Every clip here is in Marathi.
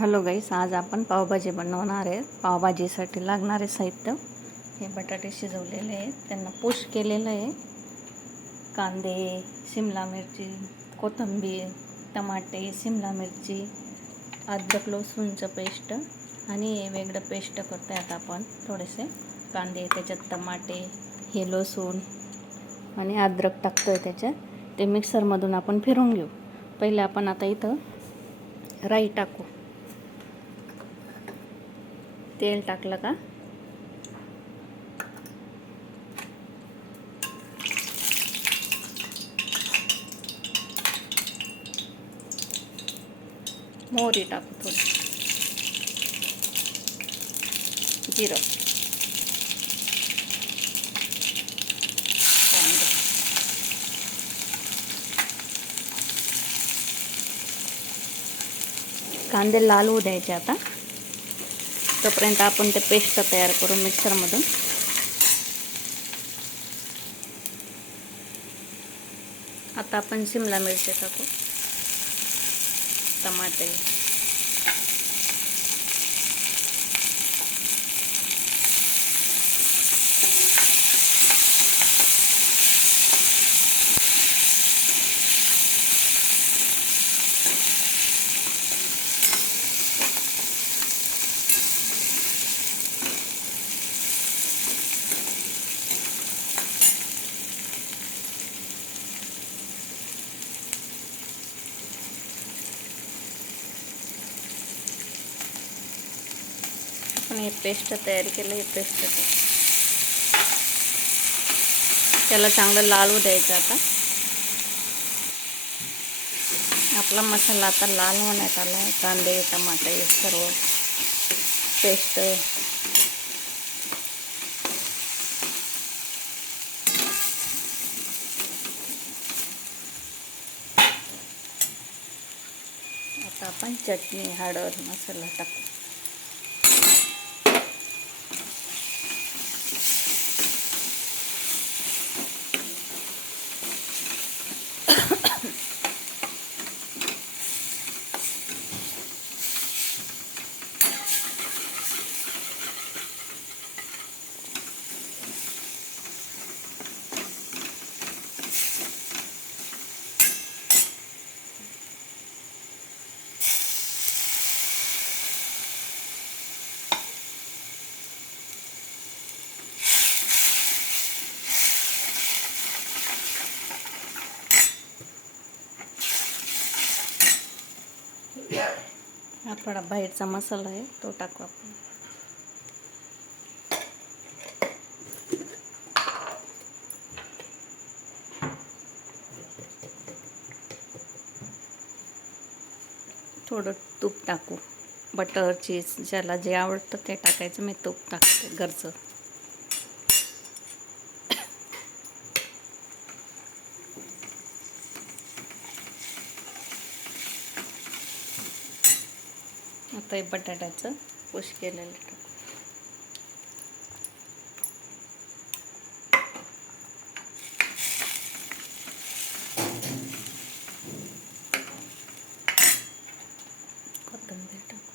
हॅलो गाईस, आज आपण पावभाजी बनवणार आहे। पावभाजीसाठी लागणारे साहित्य हे बटाटे शिजवलेले आहेत, त्यांना पुश केलेलं आहे। कांदे, शिमला मिरची, कोथिंबीर, टमाटे, शिमला मिरची, अद्रक लसूणचं पेस्ट आणि वेगळं पेस्ट करतोय। आता आपण थोडेसे कांदे, त्याच्यात टमाटे, हे लसूण आणि अद्रक टाकतोय त्याच्यात। ते मिक्सरमधून आपण फिरवून घेऊ। पहिले आपण आता इथं राई टाकू। तेल टाकलं का मोहरी टाकू, थोडी जिरं, कांदे लाल होऊ द्यायचे। आता तोपर्यंत आपण ते पेस्ट तयार करू मिक्सरमधून। आता आपण शिमला मिरची टाकू, टमाटे, आपण हे पेस्ट तयार केलं। हे पेस्ट त्याला चांगलं लाल होऊ द्यायचं। आता आपला मसाला आता लाल होण्यात आला आहे। कांदे, टमाटे, सर्व पेस्ट आता आपण चटणी, हळद, मसाला टाकू। हा थोडा बाहेरचा मसाला आहे, तो टाकू आपण। थोडं तूप टाकू, बटर, चीज, ज्याला जे आवडतं ते टाकायचं। मी तूप टाकते घरचं। आता हे बटाट्याचं पुश केलेलं टाकू। कोथिंबीर टाकू।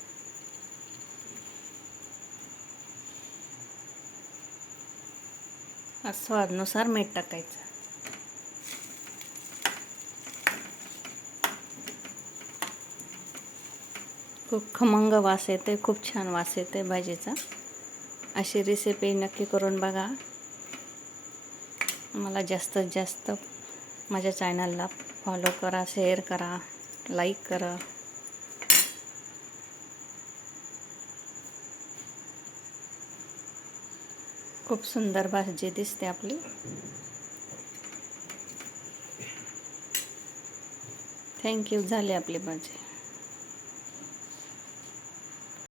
स्वादानुसार मीठ टाकायचं। खूप खमंग वास येते, खूप छान वास येते भाजीचा। अशी रेसिपी नक्की करून बघा। मला जास्तीत जास्त माझ्या चॅनलला फॉलो करा, शेअर करा, लाईक करा। खूप सुंदर भाजी दिसते आपली। थँक्यू। झाली आपली भाजी।